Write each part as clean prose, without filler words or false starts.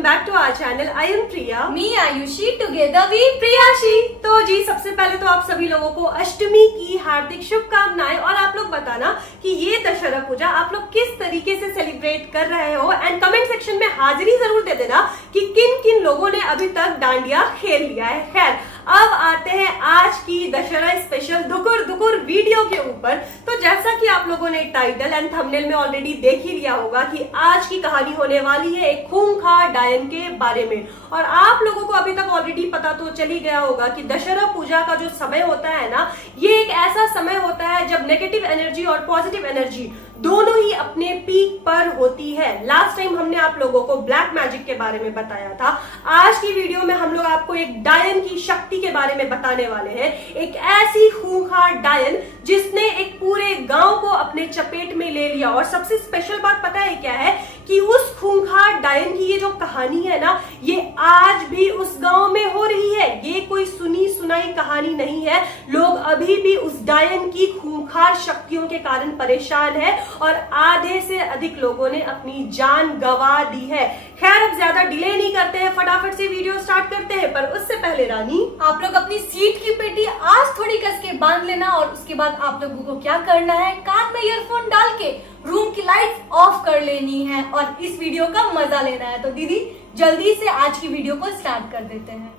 Welcome back to our channel. I am Priya, me Ayushi, together we Priyashi. तो जी सबसे पहले तो आप सभी लोगों को अष्टमी की हार्दिक शुभकामनाएं। और आप लोग बताना कि ये दशहरा पूजा आप लोग किस तरीके से सेलिब्रेट कर रहे हो, एंड कमेंट सेक्शन में हाजिरी जरूर दे देना कि किन किन लोगों ने अभी तक डांडिया खेल लिया है। खैर अब आते हैं आज की दशहरा स्पेशल धुकुर धुकुर वीडियो के ऊपर। तो जैसा कि आप लोगों ने टाइटल एंड थंबनेल में ऑलरेडी देख ही लिया होगा कि आज की कहानी होने वाली है एक खूंखार डायन के बारे में। और आप लोगों को अभी तक ऑलरेडी पता तो चल ही गया होगा कि दशहरा पूजा का जो समय होता है ना, ये एक ऐसा समय होता है जब नेगेटिव एनर्जी और पॉजिटिव एनर्जी दोनों ही अपने पीक पर होती है। लास्ट टाइम हमने आप लोगों को ब्लैक मैजिक के बारे में बताया था। आज की वीडियो में हम लोग आपको एक डायन की शक्ति के बारे में बताने वाले हैं। एक ऐसी खूंखार डायन जिसने एक पूरे गांव को अपने चपेट में ले लिया। और सबसे स्पेशल बात पता है क्या है कि उस खूंखार डायन की ये जो कहानी है ना, ये आज भी उस गांव में हो रही है। ये कोई सुनी सुनाई कहानी नहीं है। लोग अभी भी उस डायन की खूंखार शक्तियों के कारण परेशान है और आधे से अधिक लोगों ने अपनी जान गंवा दी है। खैर अब ज्यादा डिले नहीं करते हैं, फटाफट से वीडियो स्टार्ट करते हैं। पर उससे पहले रानी, आप लोग अपनी सीट की पेटी आज थोड़ी कस के बांध लेना। और उसके बाद आप लोगों को क्या करना है, कान में ईयरफोन डाल के रूम की लाइट्स ऑफ कर लेनी है और इस वीडियो का मजा लेना है। तो दीदी जल्दी से आज की वीडियो को स्टार्ट कर देते हैं।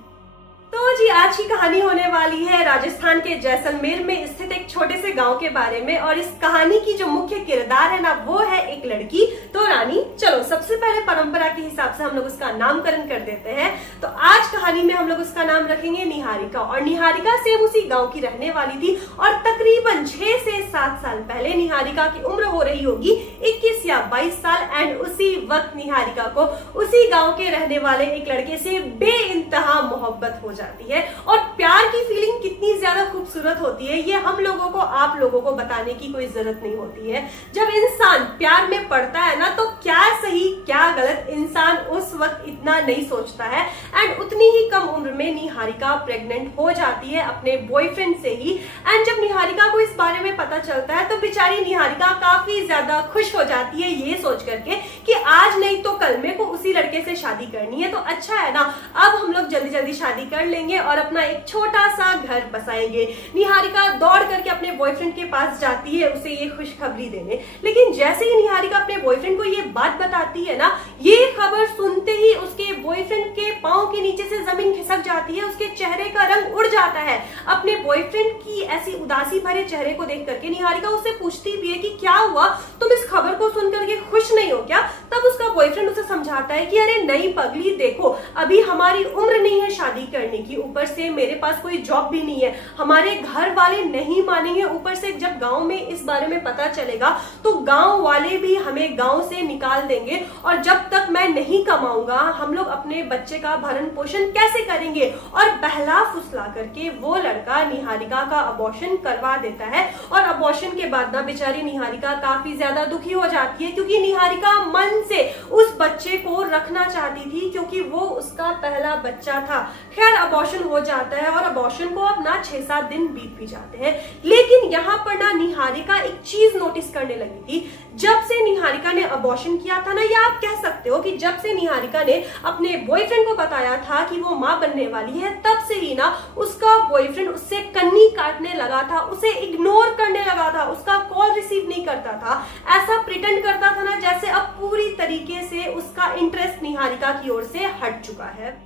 तो जी आज की कहानी होने वाली है राजस्थान के जैसलमेर में स्थित एक छोटे से गांव के बारे में। और इस कहानी की जो मुख्य किरदार है ना, वो है एक लड़की। तो रानी चलो सबसे पहले परंपरा के हिसाब से हम लोग उसका नामकरण कर देते हैं। तो आज कहानी में हम लोग उसका नाम रखेंगे निहारिका। और निहारिका सेम उसी गाँव की रहने वाली थी और तकरीबन 6 से 7 साल पहले निहारिका की उम्र हो रही होगी 21 या 22 साल। एंड उसी वक्त निहारिका को उसी गाँव के रहने वाले एक लड़के से बेइंतहा मोहब्बत हो जाती है। और प्यार की फीलिंग कितनी ज्यादा खूबसूरत होती है ये हम लोगों को आप लोगों को बताने की कोई जरूरत नहीं होती है। जब इंसान प्यार में पड़ता है ना, तो क्या सही क्या गलत इंसान उस वक्त इतना नहीं सोचता है। एंड उतनी ही कम उम्र में निहारिका प्रेग्नेंट हो जाती है अपने बॉयफ्रेंड से ही। एंड जब निहारिका को इस बारे में पता चलता है तो बेचारी निहारिका काफी ज्यादा खुश हो जाती है ये सोच करके कि आज नहीं तो कल मेरे को उसी लड़के से शादी करनी है। तो अच्छा है ना, अब हम लोग जल्दी जल्दी शादी कर लेंगे और अपना एक छोटा सा घर बसाएंगे। निहारिका दौड़ करके अपने बॉयफ्रेंड के पास जाती है उसे ये खुशखबरी देने। लेकिन जैसे ही निहारिका अपने बॉयफ्रेंड को ये बात बताती है ना, ये खबर सुनते ही उसके बॉयफ्रेंड के पांव के नीचे से जमीन खिसक जाती है। उसके चेहरे का रंग उड़ जाता है। अपने बॉयफ्रेंड की ऐसी उदासी भरे चेहरे को देख करके निहारिका उससे पूछती भी है कि क्या हुआ, तुम इस खबर को सुनकर के खुश नहीं हो क्या। तब उसका बॉयफ्रेंड उसे समझाता है कि अरे नहीं पगली, देखो अभी हमारी उम्र नहीं है शादी करने की, ऊपर से मेरे पास कोई जॉब भी नहीं है, हमारे घर वाले नहीं मानेंगे, ऊपर से जब गांव में इस बारे में पता चलेगा तो गांव वाले भी हमें गांव से निकाल देंगे। और जब तक मैं नहीं कमाऊंगा हम लोग अपने बच्चे का भरण पोषण कैसे करेंगे। और बहला फुसला करके वो लड़का निहारिका का अबॉर्शन करवा देता है। और अबॉर्शन के बाद ना बेचारी निहारिका काफी ज्यादा दुखी हो जाती है, क्योंकि निहारिका मन से उस बच्चे को रखना चाहती थी, क्योंकि वो उसका पहला बच्चा था। खैर अबॉर्शन हो जाता है और अबॉर्शन को अब ना 6-7 दिन बीत भी जाते हैं। लेकिन यहाँ पर ना निहारिका एक चीज नोटिस करने लगी थी। जब से निहारिका ने अबॉर्शन किया था ना, या आप कह सकते हो कि जब से निहारिका ने अपने बॉयफ्रेंड को बताया था कि वो माँ बनने वाली है, तब से ही ना उसका बॉयफ्रेंड उससे कन्नी काटने लगा था, उसे इग्नोर करने लगा था, उसका कॉल रिसीव नहीं करता था। ऐसा प्रिटेंड करता था ना जैसे अब पूरी तरीके से उसका इंटरेस्ट निहारिका की ओर से हट चुका है।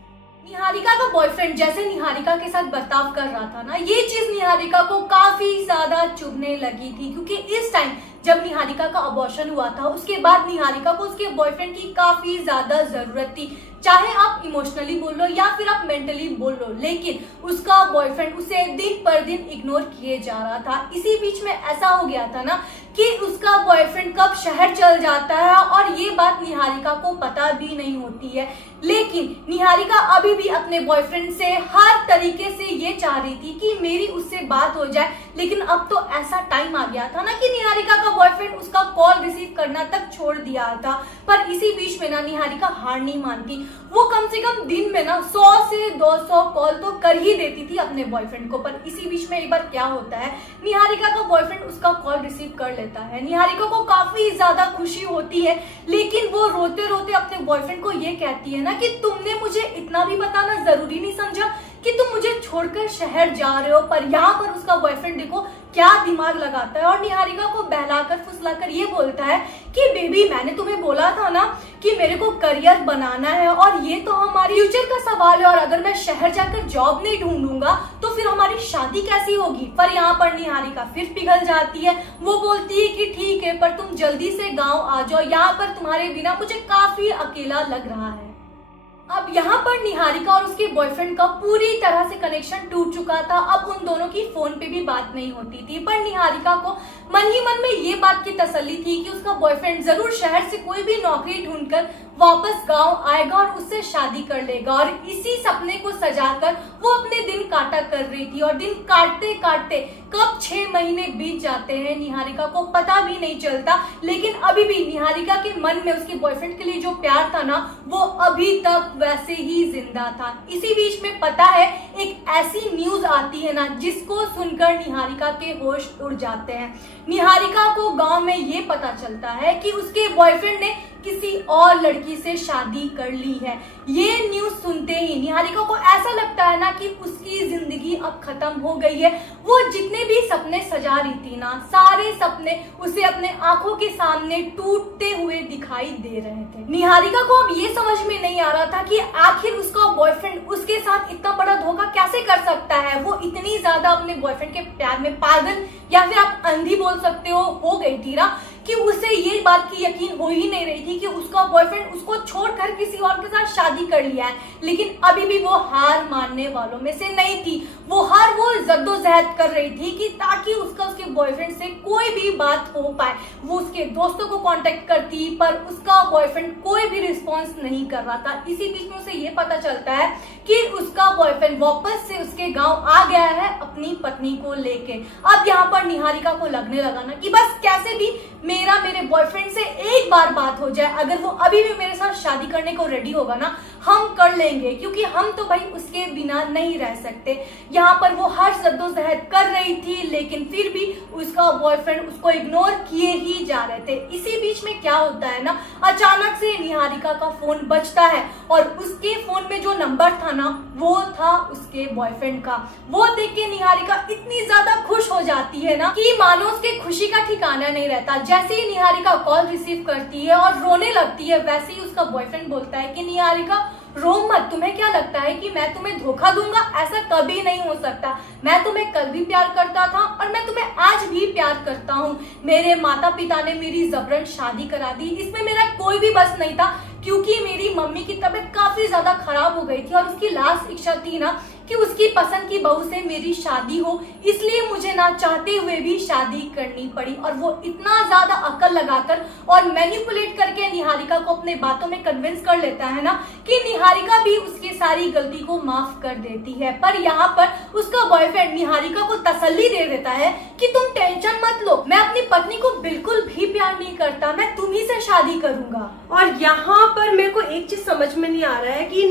निहारिका का बॉयफ्रेंड जैसे निहारिका के साथ बर्ताव कर रहा था ना, ये चीज निहारिका को काफी ज्यादा चुभने लगी थी। क्योंकि इस टाइम जब निहारिका का अबॉर्शन हुआ था, उसके बाद निहारिका को उसके बॉयफ्रेंड की काफी ज्यादा जरूरत थी। चाहे आप इमोशनली बोल लो या फिर आप मेंटली बोल लो, लेकिन उसका बॉयफ्रेंड उसे दिन पर दिन इग्नोर किए जा रहा था। इसी बीच में ऐसा हो गया था ना कि उसका बॉयफ्रेंड कब शहर चल जाता है और ये बात निहारिका को पता भी नहीं होती है। लेकिन निहारिका अभी भी अपने बॉयफ्रेंड से हर तरीके से ये चाह रही थी कि मेरी उससे बात हो जाए। लेकिन अब तो ऐसा टाइम आ गया था ना कि निहारिका का बॉयफ्रेंड उसका कॉल रिसीव करना तक छोड़ दिया था। पर इसी बीच में ना निहारिका हार नहीं मानती। वो कम से कम दिन में ना 100 से 200 कॉल तो कर ही देती थी अपने बॉयफ्रेंड को। पर इसी बीच में एक बार क्या होता है, निहारिका का बॉयफ्रेंड उसका कॉल रिसीव कर लेता लेता है। निहारिका को काफी ज्यादा खुशी होती है, लेकिन वो रोते रोते अपने बॉयफ्रेंड को ये कहती है ना कि तुमने मुझे इतना भी बताना जरूरी नहीं समझा कि तुम मुझे छोड़कर शहर जा रहे हो। पर यहाँ पर उसका बॉयफ्रेंड देखो क्या दिमाग लगाता है और निहारिका को बहलाकर फुसलाकर ये बोलता है कि बेबी मैंने तुम्हें बोला था ना कि मेरे को करियर बनाना है और ये तो हमारी फ्यूचर का सवाल है, और अगर मैं शहर जाकर जॉब नहीं ढूंढूंगा तो फिर हमारी शादी कैसी होगी। पर यहाँ पर निहारिका फिर पिघल जाती है। वो बोलती है कि ठीक है पर तुम जल्दी से गाँव आ जाओ, यहाँ पर तुम्हारे बिना मुझे काफी अकेला लग रहा है। अब यहाँ पर निहारिका और उसके बॉयफ्रेंड का पूरी तरह से कनेक्शन टूट चुका था। अब उन दोनों की फोन पे भी बात नहीं होती थी, पर निहारिका को मन ही मन में ये बात की तसल्ली थी कि उसका बॉयफ्रेंड जरूर शहर से कोई भी नौकरी ढूंढकर वापस गांव आएगा और उससे शादी कर लेगा। और इसी सपने को सजाकर वो अपने दिन काटा कर रही थी, और दिन काटते काटते कब 6 महीने बीत जाते हैं निहारिका को पता भी नहीं चलता। लेकिन अभी भी निहारिका के मन में उसके बॉयफ्रेंड के लिए जो प्यार था ना वो अभी तक वैसे ही जिंदा था। इसी बीच में पता है एक ऐसी न्यूज आती है ना जिसको सुनकर निहारिका के होश उड़ जाते हैं। निहारिका को गांव में ये पता चलता है कि उसके बॉयफ्रेंड ने किसी और लड़की से शादी कर ली है। ये न्यूज सुनते ही निहारिका को ऐसा लगता है ना कि उसकी जिंदगी अब खत्म हो गई है। वो जितने भी सपने सजा रही थी ना सारे सपने उसे अपने आंखों के सामने टूटते हुए दिखाई दे रहे थे। निहारिका को अब ये समझ में नहीं आ रहा था कि आखिर उसका बॉयफ्रेंड उसके साथ इतना बड़ा धोखा कैसे कर सकता है। वो इतनी ज्यादा अपने बॉयफ्रेंड के प्यार में पागल या फिर आप अंधी बोल सकते हो गई थी ना कि उसे ये बात की यकीन हो ही नहीं रही थी कि उसका बॉयफ्रेंड उसको छोड़कर किसी और के साथ शादी कर लिया है। लेकिन अभी भी वो हार मानने वालों में से नहीं थी। वो जद्दोजहद कर रही थी कि ताकि उसके बॉयफ्रेंड से कोई भी बात हो पाए। वो उसके दोस्तों को कांटेक्ट करती पर उसका बॉयफ्रेंड कोई भी रिस्पॉन्स नहीं कर रहा था। इसी बीच में उसे ये पता चलता है कि उसका बॉयफ्रेंड वापस से उसके गांव आ गया है अपनी पत्नी को लेके। अब यहाँ पर निहारिका को लगने लगा ना कि बस कैसे भी मेरे बॉयफ्रेंड से एक बार बात हो जाए, अगर वो अभी भी मेरे साथ शादी करने को रेडी होगा ना हम कर लेंगे, क्योंकि हम तो भाई उसके बिना नहीं रह सकते। यहाँ पर वो हर जद्दोजहद कर रही थी लेकिन फिर भी उसका बॉयफ्रेंड उसको इग्नोर किए ही जा रहे थे। इसी बीच में क्या होता है ना अचानक से निहारिका का फोन बजता है और उसके फोन में जो नंबर था ना वो था उसके बॉयफ्रेंड का। वो देख के निहारिका इतनी ज्यादा खुश हो जाती है ना कि मानो उसके खुशी का ठिकाना नहीं रहता। जैसे ही निहारिका कॉल रिसीव करती है और रोने लगती है वैसे ही उसका बॉयफ्रेंड बोलता है कि निहारिका रो मत, तुम्हें क्या लगता है कि मैं तुम्हें धोखा दूंगा? ऐसा कभी नहीं हो सकता। मैं तुम्हें कल भी प्यार करता था और मैं तुम्हें आज भी प्यार करता हूँ। मेरे माता पिता ने मेरी जबरन शादी करा दी, इसमें मेरा कोई भी बस नहीं था क्योंकि मेरी मम्मी की तबीयत काफी ज्यादा खराब हो गई थी और उसकी लास्ट इच्छा थी ना कि उसकी पसंद की बहू से मेरी शादी हो, इसलिए मुझे ना चाहते हुए भी शादी करनी पड़ी। और वो इतना ज्यादा अकल लगाकर और मैनिपुलेट करके निहारिका को अपने बातों में कन्विंस कर लेता है ना कि निहारिका भी उसकी सारी गलती को माफ कर देती है। पर यहाँ पर उसका बॉयफ्रेंड निहारिका को तसल्ली दे देता है कि तुम टेंशन मत लो, मैं अपनी पत्नी को बिल्कुल भी प्यार नहीं करता, मैं तुम्ही से शादी करूंगा। और यहाँ पर मेरे को एक चीज समझ में नहीं आ रहा है कि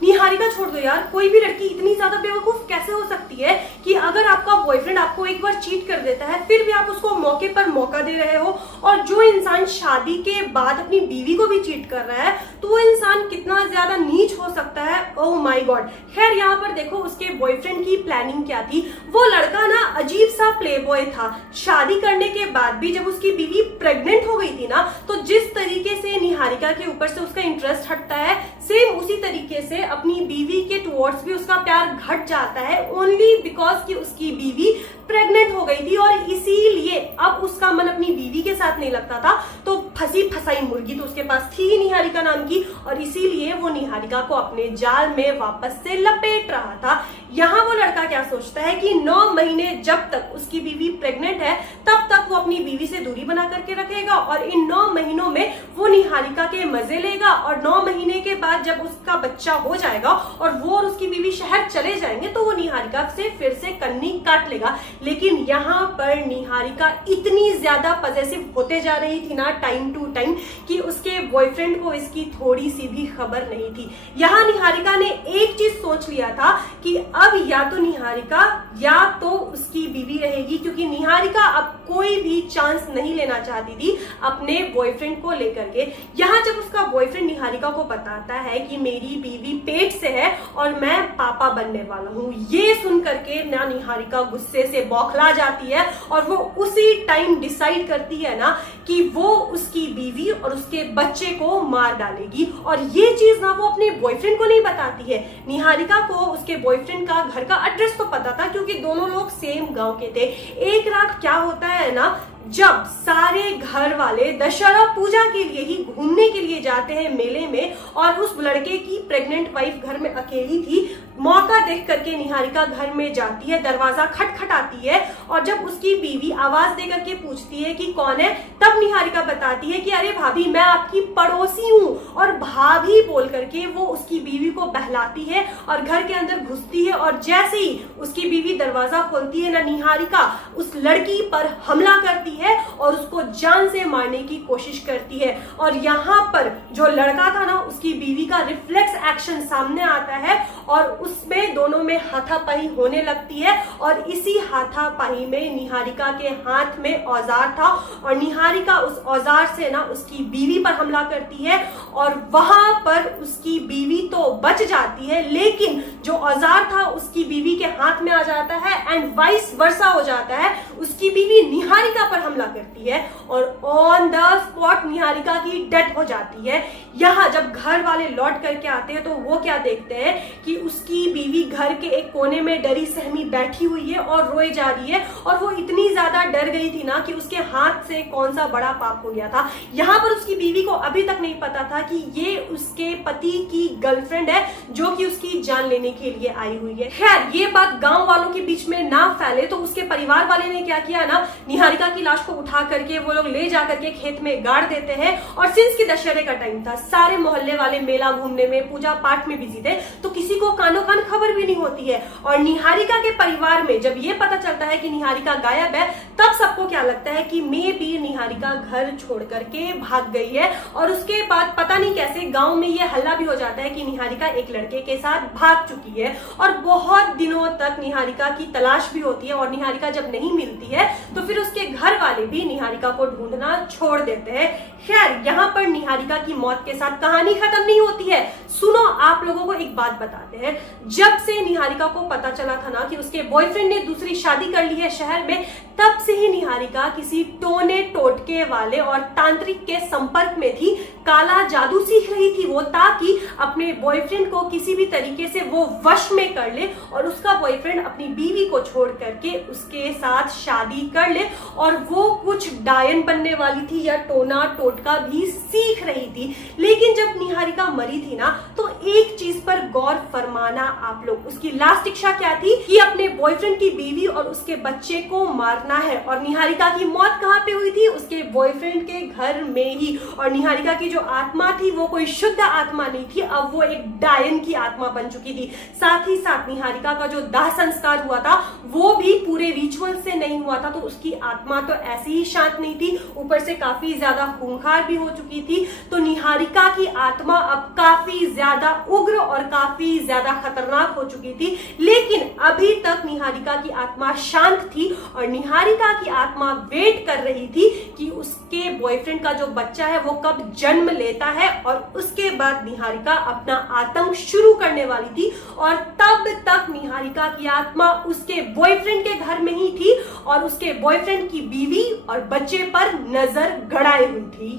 निहारिका छोड़ दो यार, कोई भी लड़की इतनी ज्यादा बेवकूफ कैसे हो सकती है कि अगर आपका बॉयफ्रेंड आपको एक बार चीट कर देता है फिर भी आप उसको मौके पर मौका दे रहे हो। और जो इंसान शादी के बाद अपनी बीवी को भी चीट कर रहा है तो वो इंसान कितना ज्यादा नीच हो सकता है। Oh my God. खैर यहाँ पर देखो उसके बॉयफ्रेंड की प्लानिंग क्या थी। वो लड़का ना अजीब सा प्लेबॉय था। शादी करने के बाद भी जब उसकी बीवी प्रेग्नेंट हो गई थी ना तो जिस तरीके से निहारिका के ऊपर से उसका इंटरेस्ट हटता है सेम उसी तरीके से अपनी बीवी के टुवर्ड्स भी उसका प्यार घट जाता है, ओनली बिकॉज कि उसकी बीवी प्रेग्नेंट हो गई थी। और इसीलिए अब उसका मन अपनी बीवी के साथ नहीं लगता था। तो फंसी फसाई मुर्गी तो उसके पास थी ही निहारिका नाम की, और इसीलिए वो निहारिका को अपने जाल में वापस से लपेट रहा था। यहाँ वो लड़का क्या सोचता है कि 9 महीने जब तक उसकी बीवी प्रेग्नेंट है तब तक वो अपनी बीवी से दूरी बना करके रखेगा और इन 9 महीनों में वो निहारिका के मजे लेगा। और 9 महीने के बाद जब उसका बच्चा हो जाएगा और वो और उसकी बीवी शहर चले जाएंगे तो वो निहारिका से फिर से कन्नी काट लेगा। लेकिन यहाँ पर निहारिका इतनी ज्यादा पॉजेसिव होते जा रही थी ना टाइम टू टाइम कि उसके बॉयफ्रेंड को इसकी थोड़ी सी भी खबर नहीं थी। यहाँ निहारिका ने एक चीज सोच लिया था कि अब या तो निहारिका या तो उसकी बीवी रहेगी, क्योंकि निहारिका अब कोई भी चांस नहीं लेना चाहती थी अपने बॉयफ्रेंड को लेकर के। यहाँ जब उसका बॉयफ्रेंड निहारिका को बताता है कि मेरी बीवी पेट से है और मैं पापा बनने वाला हूँ, ये सुन करके ना निहारिका गुस्से से बौखला जाती है और वो उसी टाइम डिसाइड करती है ना कि वो उसकी बीवी और उसके बच्चे को मार डालेगी। और ये चीज ना वो अपने बॉयफ्रेंड को नहीं बताती है। निहारिका को उसके बॉयफ्रेंड का घर का एड्रेस तो पता था, क्योंकि दोनों लोग सेम गांव के थे। एक रात क्या होता है ना, जब सारे घर वाले दशहरा पूजा के लिए ही घूमने के लिए जाते हैं मेले में, और उस लड़के की प्रेग्नेंट वाइफ घर में अकेली थी, मौका देख करके निहारिका घर में जाती है, दरवाजा खटखटाती है और जब उसकी बीवी आवाज दे करके पूछती है कि कौन है, तब निहारिका बताती है कि अरे भाभी मैं आपकी पड़ोसी हूँ। और भाभी बोल करके वो उसकी बीवी को बहलाती है और घर के अंदर घुसती है, और जैसे ही उसकी बीवी दरवाजा खोलती है ना, निहारिका उस लड़की पर हमला करती है और उसको जान से मारने की कोशिश करती है। और यहाँ पर जो लड़का था ना, उसकी बीवी का रिफ्लेक्स एक्शन सामने आता है और उसमें दोनों में हाथापाई होने लगती है। और इसी हाथापाई में निहारिका के हाथ में औजार था और निहारिका उस औजार से ना उसकी बीवी पर हमला करती है और वहां पर उसकी बीवी तो बच जाती है, लेकिन जो औजार था उसकी बीवी के हाथ में आ जाता है एंड वाइस वर्सा हो जाता है। उसकी बीवी निहारिका पर हमला करती है और ऑन द स्पॉट निहारिका की डेथ हो जाती है। यहाँ जब घर वाले लौट करके आते हैं तो वो क्या देखते हैं कि उसकी बीवी घर के एक कोने में डरी सहमी बैठी हुई है और रोए जा रही है, और वो इतनी ज्यादा डर गई थी ना कि उसके हाथ से कौन सा बड़ा पाप हो गया था। यहाँ पर उसकी बीवी को अभी तक नहीं पता था कि ये उसके पति की गर्लफ्रेंड है जो कि उसकी जान लेने के लिए आई हुई है। खैर ये बात गांव वालों के बीच में ना फैले तो उसके परिवार वाले ने क्या किया ना, निहारिका की लाश को उठा करके वो लोग ले जा करके खेत में गाड़ देते हैं। और सिंस की दशहरे का टाइम था, सारे मोहल्ले वाले मेला घूमने में, पूजा पाठ में बिजी थे, तो किसी को कानो कान खबर भी नहीं होती है। और निहारिका के परिवार में जब ये पता चलता है कि निहारिका गायब है, तब सबको क्या लगता है कि मे बी निहारिका घर छोड़ करके भाग गई है। और उसके बाद पता नहीं कैसे गांव में ये हल्ला भी हो जाता है कि निहारिका एक लड़के के साथ भाग चुकी है। और बहुत दिनों तक निहारिका की तलाश भी होती है और निहारिका जब नहीं मिलती है तो फिर उसके घर वाले भी निहारिका को ढूंढना छोड़ देते हैं। खैर यहाँ पर निहारिका की मौत के साथ कहानी खत्म नहीं होती है। सुनो, आप लोगों को एक बात बताते हैं। जब से निहारिका को पता चला था ना कि उसके बॉयफ्रेंड ने दूसरी शादी कर ली है शहर में, तब से ही निहारिका किसी टोने टोटके वाले और तांत्रिक के संपर्क में थी। काला जादू सीख रही थी वो, ताकि अपने बॉयफ्रेंड को किसी भी तरीके से वो वश में कर ले और उसका बॉयफ्रेंड अपनी बीवी को छोड़ करके उसके साथ शादी कर ले। और वो कुछ डायन बनने वाली थी या टोना टोटका भी सीख रही थी। लेकिन जब निहारिका मरी थी ना, तो एक चीज पर गौर फरमाना आप लोग, उसकी लास्ट इच्छा क्या थी कि अपने बॉयफ्रेंड की बीवी और उसके बच्चे को मारना है। और निहारिका की मौत कहाँ पे हुई थी? उसके बॉयफ्रेंड के घर में ही। और निहारिका की जो आत्मा थी वो कोई शुद्ध आत्मा नहीं थी, अब वो एक डायन की आत्मा बन चुकी थी। साथ ही साथ निहारिका का जो दाह संस्कार हुआ था वो भी पूरे रिचुअल से नहीं हुआ था, तो उसकी आत्मा तो ऐसी ही शांत नहीं थी, ऊपर से काफी ज्यादा खूंखार भी हो चुकी थी। तो निहारिका की आत्मा अब काफी ज्यादा उग्र और काफी ज्यादा खतरनाक हो चुकी थी। लेकिन अभी तक निहारिका की आत्मा शांत थी और निहारिका की आत्मा वेट कर रही थी कि उसके बॉयफ्रेंड का जो बच्चा है वो कब जन्म लेता है, और उसके बाद निहारिका अपना आतंक शुरू करने वाली थी। और तब तक निहारिका की आत्मा उसके बॉयफ्रेंड के घर में ही थी और उसके बॉयफ्रेंड की बीवी और बच्चे पर नजर गड़ाई हुई थी।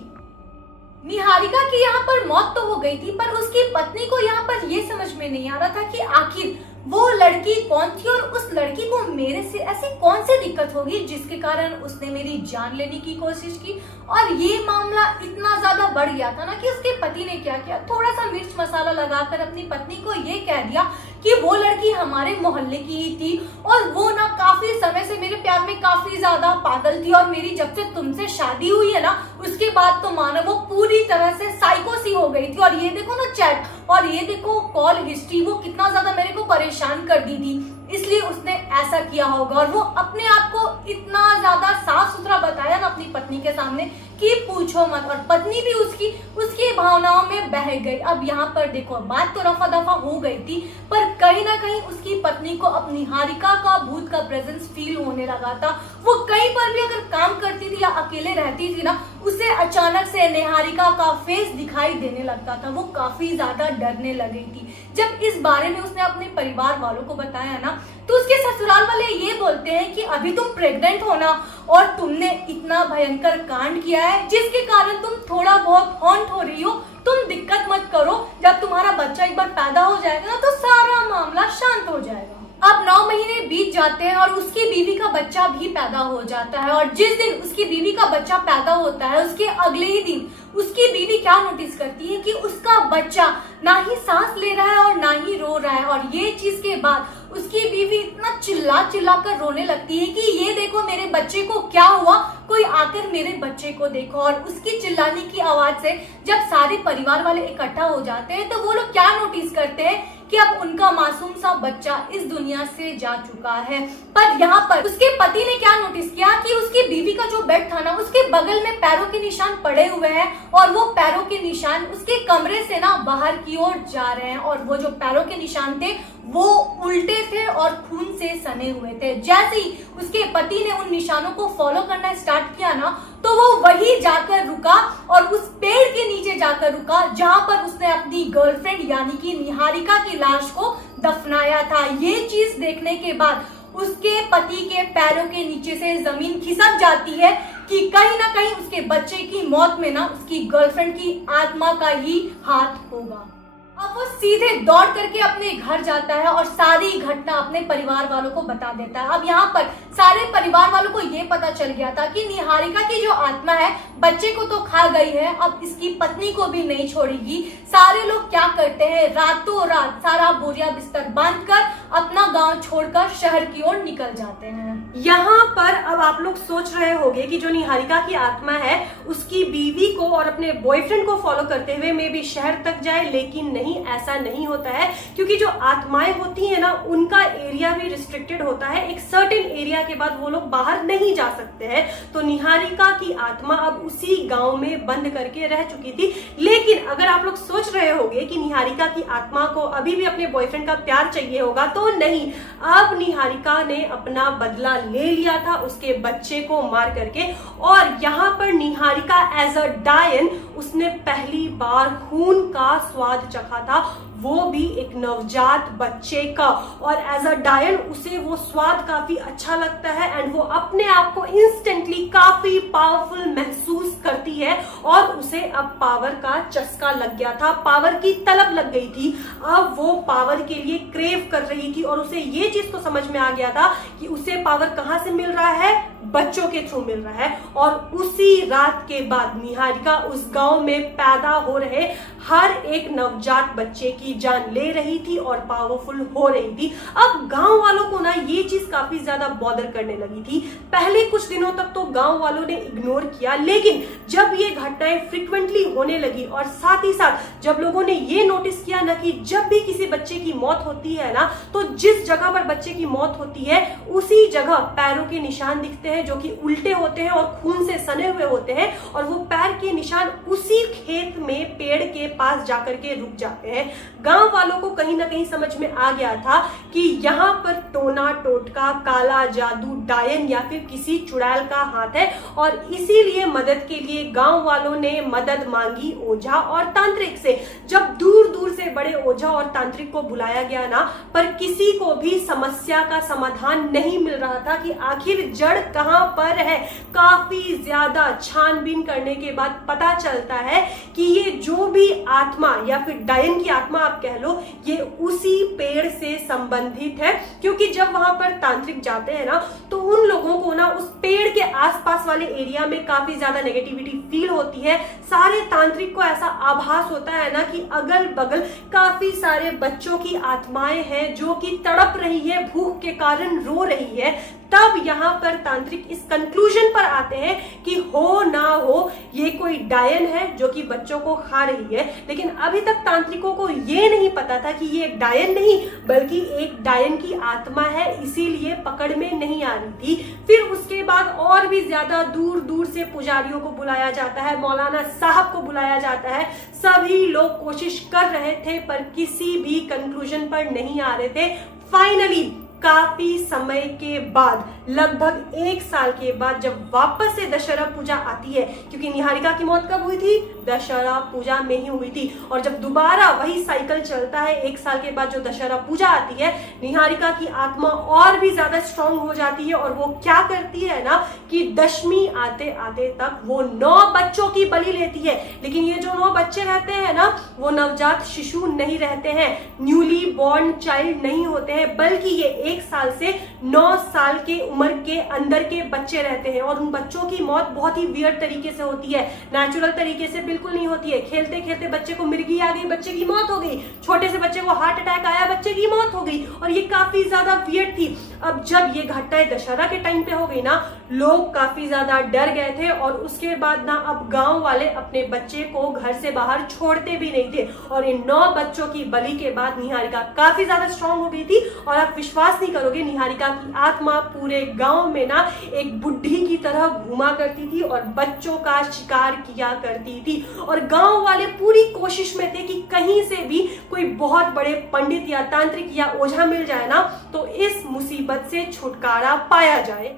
निहारिका की यहाँ पर मौत तो हो गई थी, पर उसकी पत्नी को यहाँ पर ये समझ में नहीं आ रहा था कि आखिर वो लड़की कौन थी और उस लड़की को मेरे से ऐसी कौन सी दिक्कत होगी जिसके कारण उसने मेरी जान लेने की कोशिश की। और ये मामला इतना ज्यादा बढ़ गया था ना कि उसके पति ने क्या किया, थोड़ा सा मिर्च मसाला लगाकर अपनी पत्नी को ये कह दिया कि वो लड़की हमारे मोहल्ले की ही थी और वो ना काफी समय से मेरे प्यार में काफी ज्यादा पागल थी, और मेरी जब से तुमसे शादी हुई है ना उसके बाद तो मानो वो पूरी तरह से साइको सी हो गई थी। और ये देखो ना चैट और ये देखो कॉल हिस्ट्री, वो कितना ज्यादा मेरे को परेशान कर दी थी, इसलिए उसने ऐसा किया होगा। और वो अपने आप को इतना ज्यादा साफ सुथरा बताया ना अपनी पत्नी के सामने कि पूछो मत, और पत्नी भी उसकी भावनाओं में बह गई। अब यहाँ पर देखो, बात तो रफा दफा हो गई थी, पर कहीं ना कहीं उसकी पत्नी को अब निहारिका का भूत का प्रेजेंस फील होने लगा था। वो कहीं पर भी अगर काम करती थी या अकेले रहती थी ना, उसे अचानक से निहारिका का फेस दिखाई देने लगता था। वो काफी ज्यादा डरने लगी थी। जब इस बारे में उसने अपने परिवार वालों को बताया ना, तो उसके ससुराल वाले ये बोलते हैं कि अभी तुम प्रेग्नेंट हो ना, और तुमने इतना भयंकर कांड किया है जिसके कारण तुम थोड़ा बहुत हॉन्ट हो रही हो। तुम दिक्कत मत करो, जब तुम्हारा बच्चा एक बार पैदा हो जाएगा ना, तो सारा मामला शांत हो जाएगा। अब 9 महीने बीत जाते हैं और उसकी बीवी का बच्चा भी पैदा हो जाता है। और जिस दिन उसकी बीवी का बच्चा पैदा होता है, उसके अगले ही दिन उसकी बीवी क्या नोटिस करती है कि उसका बच्चा ना ही सांस ले रहा है और ना ही रो रहा है। और ये चीज के बाद उसकी बीवी इतना चिल्ला कर रोने लगती है कि ये देखो मेरे बच्चे को क्या हुआ, कोई आकर मेरे बच्चे को देखो। और उसकी चिल्लाने की आवाज से जब सारे परिवार वाले इकट्ठा हो जाते हैं, तो वो लोग क्या नोटिस करते हैं कि अब उनका मासूम सा बच्चा इस दुनिया से जा चुका है। पर यहाँ पर उसके पति ने क्या नोटिस किया कि उसकी बीवी का जो बेड था ना, उसके बगल में पैरों के निशान पड़े हुए हैं, और वो पैरों के निशान उसके कमरे से ना बाहर की ओर जा रहे हैं। और वो जो पैरों के निशान थे वो उल्टे थे और खून से सने हुए थे। जैसे ही उसके पति ने उन निशानों को फॉलो करना स्टार्ट किया ना, तो वो वहीं जाकर रुका और उस पेड़ के नीचे जाकर रुका जहां पर उसने अपनी गर्लफ्रेंड यानी कि निहारिका की लाश को दफनाया था। ये चीज देखने के बाद उसके पति के पैरों के नीचे से जमीन खिसक जाती है कि कहीं ना कहीं उसके बच्चे की मौत में ना उसकी गर्लफ्रेंड की आत्मा का ही हाथ होगा। अब वो सीधे दौड़ करके अपने घर जाता है और सारी घटना अपने परिवार वालों को बता देता है। अब यहाँ पर सारे परिवार वालों को ये पता चल गया था कि निहारिका की जो आत्मा है बच्चे को तो खा गई है, अब इसकी पत्नी को भी नहीं छोड़ेगी। सारे लोग क्या करते हैं, रातों रात सारा बोरिया बिस्तर बांधकर अपना गांव छोड़कर शहर की ओर निकल जाते हैं। यहाँ पर अब आप लोग सोच रहे होंगे कि जो निहारिका की आत्मा है उसकी बीवी को और अपने बॉयफ्रेंड को फॉलो करते हुए मे भी शहर तक जाए, लेकिन नहीं, ऐसा नहीं होता है। क्योंकि जो आत्माएं होती है ना, उनका एरिया भी रिस्ट्रिक्टेड होता है। एक सर्टेन एरिया के बाद वो लोग बाहर नहीं जा सकते हैं। तो निहारिका की आत्मा अब उसी गांव में बंद करके रह चुकी थी। लेकिन अगर आप लोग सोच रहे होंगे कि निहारिका की आत्मा को अभी भी अपने बॉयफ्रेंड का प्यार चाहिए होगा, तो नहीं, अब निहारिका ने अपना बदला ले लिया था उसके बच्चे को मार करके। और यहाँ पर निहारिका एज अ डायन उसने पहली बार खून का स्वाद चखा था, वो भी एक नवजात बच्चे का। और एज अ डायन उसे वो स्वाद काफी अच्छा लगता है एंड वो अपने आप को इंस्टेंटली काफी पावरफुल महसूस करती है। और उसे अब पावर का चस्का लग गया था, पावर की तलब लग गई थी। अब वो पावर के लिए क्रेव कर रही थी और उसे ये चीज तो समझ में आ गया था कि उसे पावर कहां से मिल रहा है, बच्चों के थ्रू मिल रहा है। और उसी रात के बाद निहारिका उस गांव में पैदा हो रहे हर एक नवजात बच्चे की जान ले रही थी और पावरफुल हो रही थी। अब गांव वालों को ना ये चीज काफी ज्यादा बॉदर करने लगी थी। पहले कुछ दिनों तक तो गांव वालों ने इग्नोर किया, लेकिन जब ये घटनाएं फ्रिक्वेंटली होने लगी और साथ ही साथ जब लोगों ने ये नोटिस किया ना कि जब भी किसी बच्चे की मौत होती है ना, तो जिस जगह पर बच्चे की मौत होती है उसी जगह पैरों के निशान दिखते हैं जो कि उल्टे होते हैं और खून से सने हुए होते हैं। और वो पैर के निशान उसी खेत में पेड़ के पास जाकर के रुक जाते हैं। गांव वालों को कहीं ना कहीं समझ में आ गया था कि यहाँ पर टोना टोटका, काला जादू, डायन या फिर किसी चुड़ैल का हाथ है। और इसीलिए मदद के लिए गांव वालों ने मदद मांगी ओझा और तांत्रिक से। जब दूर दूर से बड़े ओझा और तांत्रिक को बुलाया गया ना, पर किसी को भी समस्या का समाधान नहीं मिल रहा था कि आखिर जड़ कहां पर है। काफी ज्यादा छानबीन करने के बाद पता चलता है कि ये जो भी आत्मा या फिर डायन की आत्मा आप कह लो, ये उसी पेड़ से संबंधित है। क्योंकि जब वहां पर तांत्रिक जाते हैं ना, तो उन लोगों को ना उस पेड़ के आसपास वाले एरिया में काफी ज्यादा नेगेटिविटी फील होती है। सारे तांत्रिक को ऐसा आभास होता है ना कि अगल बगल काफी सारे बच्चों की आत्माएं हैं जो कि तड़प रही है, भूख के कारण रो रही है। तब यहाँ पर तांत्रिक इस कंक्लूजन पर आते हैं कि हो ना हो ये कोई डायन है जो कि बच्चों को खा रही है। लेकिन अभी तक तांत्रिकों को ये नहीं पता था कि ये एक डायन नहीं बल्कि एक डायन की आत्मा है, इसीलिए पकड़ में नहीं आ रही थी। फिर उसके बाद और भी ज्यादा दूर दूर से पुजारियों को बुलाया जाता है, मौलाना साहब को बुलाया जाता है। सभी लोग कोशिश कर रहे थे पर किसी भी कंक्लूजन पर नहीं आ रहे थे। फाइनली काफी समय के बाद, लगभग 1 साल के बाद, जब वापस से दशहरा पूजा आती है, क्योंकि निहारिका की मौत कब हुई थी? दशहरा पूजा में ही हुई थी। और जब दोबारा वही साइकिल चलता है 1 साल के बाद जो दशहरा पूजा आती है, निहारिका की आत्मा और भी ज्यादा स्ट्रांग हो जाती है और वो क्या करती है ना कि दशमी आते आते तक वो 9 बच्चों की बलि लेती है। लेकिन ये जो 9 बच्चे रहते हैं ना, वो नवजात शिशु नहीं रहते हैं, न्यूली बॉर्न चाइल्ड नहीं होते हैं, बल्कि ये 1 साल से 9 साल के उम्र के अंदर के बच्चे रहते हैं। और उन बच्चों की मौत बहुत ही वियर्ड तरीके से होती है, नेचुरल तरीके से बिल्कुल नहीं होती है। खेलते खेलते बच्चे को मिर्गी आ गई, बच्चे की मौत हो गई। छोटे से बच्चे को हार्ट अटैक आया, बच्चे की मौत हो गई। और ये काफी ज्यादा वियर्ड थी। अब जब ये घटनाएं दशहरा के टाइम पे हो गई ना, लोग काफी ज्यादा डर गए थे और उसके बाद ना अब गांव वाले अपने बच्चे को घर से बाहर छोड़ते भी नहीं थे। और इन 9 बच्चों की बलि के बाद निहारिका काफी ज्यादा स्ट्रांग हो गई थी। और आप विश्वास नहीं करोगे, निहारिका की आत्मा पूरे गांव में ना एक बुढ़ी की तरह घूमा करती थी और बच्चों का शिकार किया करती थी। और गांव वाले पूरी कोशिश में थे कि कहीं से भी कोई बहुत बड़े पंडित या तांत्रिक या ओझा मिल जाए ना, तो इस मुसीबत से छुटकारा पाया जाए।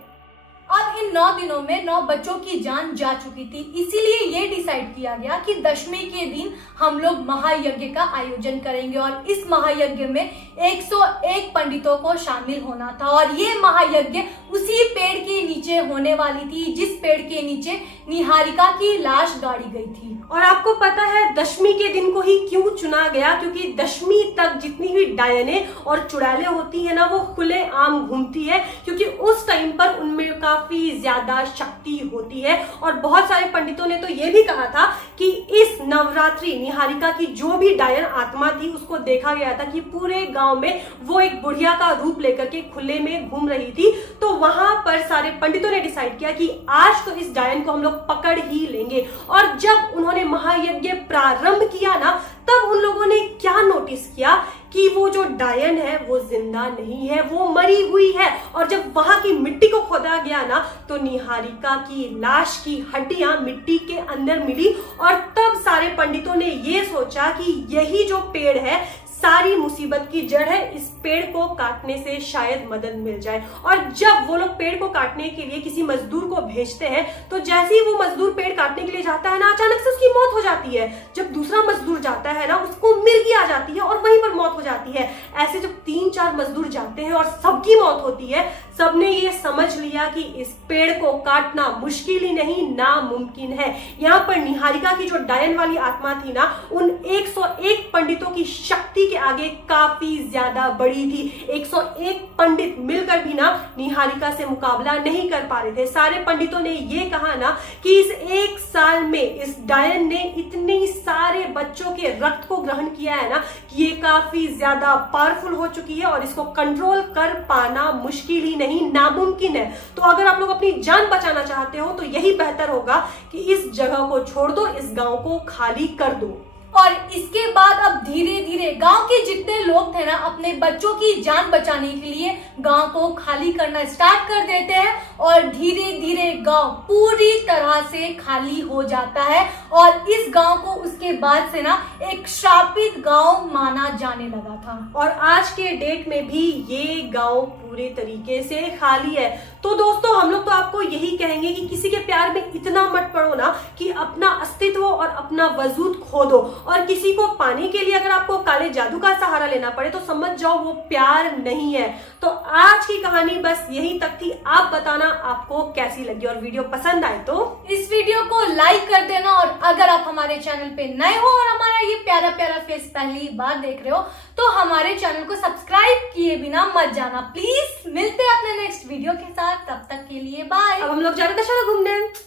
अब इन 9 दिनों में 9 बच्चों की जान जा चुकी थी, इसीलिए ये डिसाइड किया गया कि दशमी के दिन हम लोग महायज्ञ का आयोजन करेंगे। और इस महायज्ञ में 101 पंडितों को शामिल होना था। और ये महायज्ञ उसी पेड़ के नीचे होने वाली थी जिस पेड़ के नीचे निहारिका की लाश गाड़ी गई थी। और आपको पता है दशमी के दिन को ही क्यों चुना गया? क्योंकि दशमी तक जितनी भी डायने और चुड़ैलें होती है ना, वो खुले आम घूमती है, क्योंकि उस टाइम पर उनमें काफी ज्यादा शक्ति होती है। और बहुत सारे पंडितों ने तो ये भी कहा था कि इस नवरात्रि निहारिका की जो भी डायन आत्मा थी उसको देखा गया था कि पूरे गांव में वो एक बुढ़िया का रूप लेकर के खुले में घूम रही थी। तो वहां पर सारे पंडितों ने डिसाइड किया कि आज तो इस डायन को हम लोग पकड़ ही लेंगे। और जब उन्होंने महायज्ञ प्रारंभ किया ना, तब उन लोगों ने क्या नोटिस किया कि वो जो डायन है वो जिंदा नहीं है, वो मरी हुई है। और जब वहां की मिट्टी को खोदा गया ना, तो निहारिका की लाश की हड्डियां मिट्टी के अंदर मिली। और तब सारे पंडितों ने ये सोचा कि यही जो पेड़ है सारी मुसीबत की जड़ है, इस पेड़ को काटने से शायद मदद मिल जाए। और जब वो लोग पेड़ को काटने के लिए किसी मजदूर को भेजते हैं, तो जैसे ही वो मजदूर पेड़ काटने के लिए जाता है ना, अचानक से उसकी मौत हो जाती है। जब दूसरा मजदूर जाता है ना, उसको मिर्गी आ जाती है और वहीं पर मौत हो जाती है। ऐसे जब 3-4 मजदूर जाते हैं और सबकी मौत होती है, सबने ये समझ लिया कि इस पेड़ को काटना मुश्किल ही नहीं, नामुमकिन है। यहाँ पर निहारिका की जो डायन वाली आत्मा थी ना, उन 101 पंडितों की शक्ति के आगे काफी ज्यादा बड़ी थी। 101 पंडित मिलकर भी ना निहारिका से मुकाबला नहीं कर पा रहे थे। सारे पंडितों ने ये कहा ना कि इस 1 साल में इस डायन ने इतने सारे बच्चों के रक्त को ग्रहण किया है ना कि ये काफी ज्यादा पावरफुल हो चुकी है और इसको कंट्रोल कर पाना मुश्किल ही नहीं, नामुमकिन है। तो अगर आप लोग अपनी जान बचाना चाहते हो तो यही बेहतर होगा कि इस जगह को छोड़ दो, इस गांव को खाली कर दो। और इसके बाद अब धीरे धीरे गांव के जितने लोग थे ना, अपने बच्चों की जान बचाने के लिए गांव को खाली करना स्टार्ट कर देते हैं। और धीरे धीरे गांव पूरी तरह से खाली हो जाता है। और इस गांव को उसके बाद से ना एक श्रापित गांव माना जाने लगा था। और आज के डेट में भी ये गांव पूरे तरीके से खाली है। तो दोस्तों, हम लोग तो आपको यही कहेंगे कि किसी के प्यार में इतना मत पड़ो ना कि अपना अस्तित्व और अपना वजूद खो दो। और किसी को पाने के लिए अगर आपको काले जादू का सहारा लेना पड़े तो समझ जाओ वो प्यार नहीं है। तो आज की कहानी बस यही तक थी। आप बताना आपको कैसी लगी, और वीडियो पसंद आए तो इस वीडियो को लाइक कर देना। और अगर आप हमारे चैनल पे नए हो और हमारा ये प्यारा प्यारा फेस पहली बार देख रहे हो तो हमारे चैनल को सब्सक्राइब किए बिना मत जाना प्लीज। मिलते हैं अपने नेक्स्ट वीडियो के साथ, तब तक के लिए बाय। अब हम लोग जा रहे हैं दशहरा घूमने।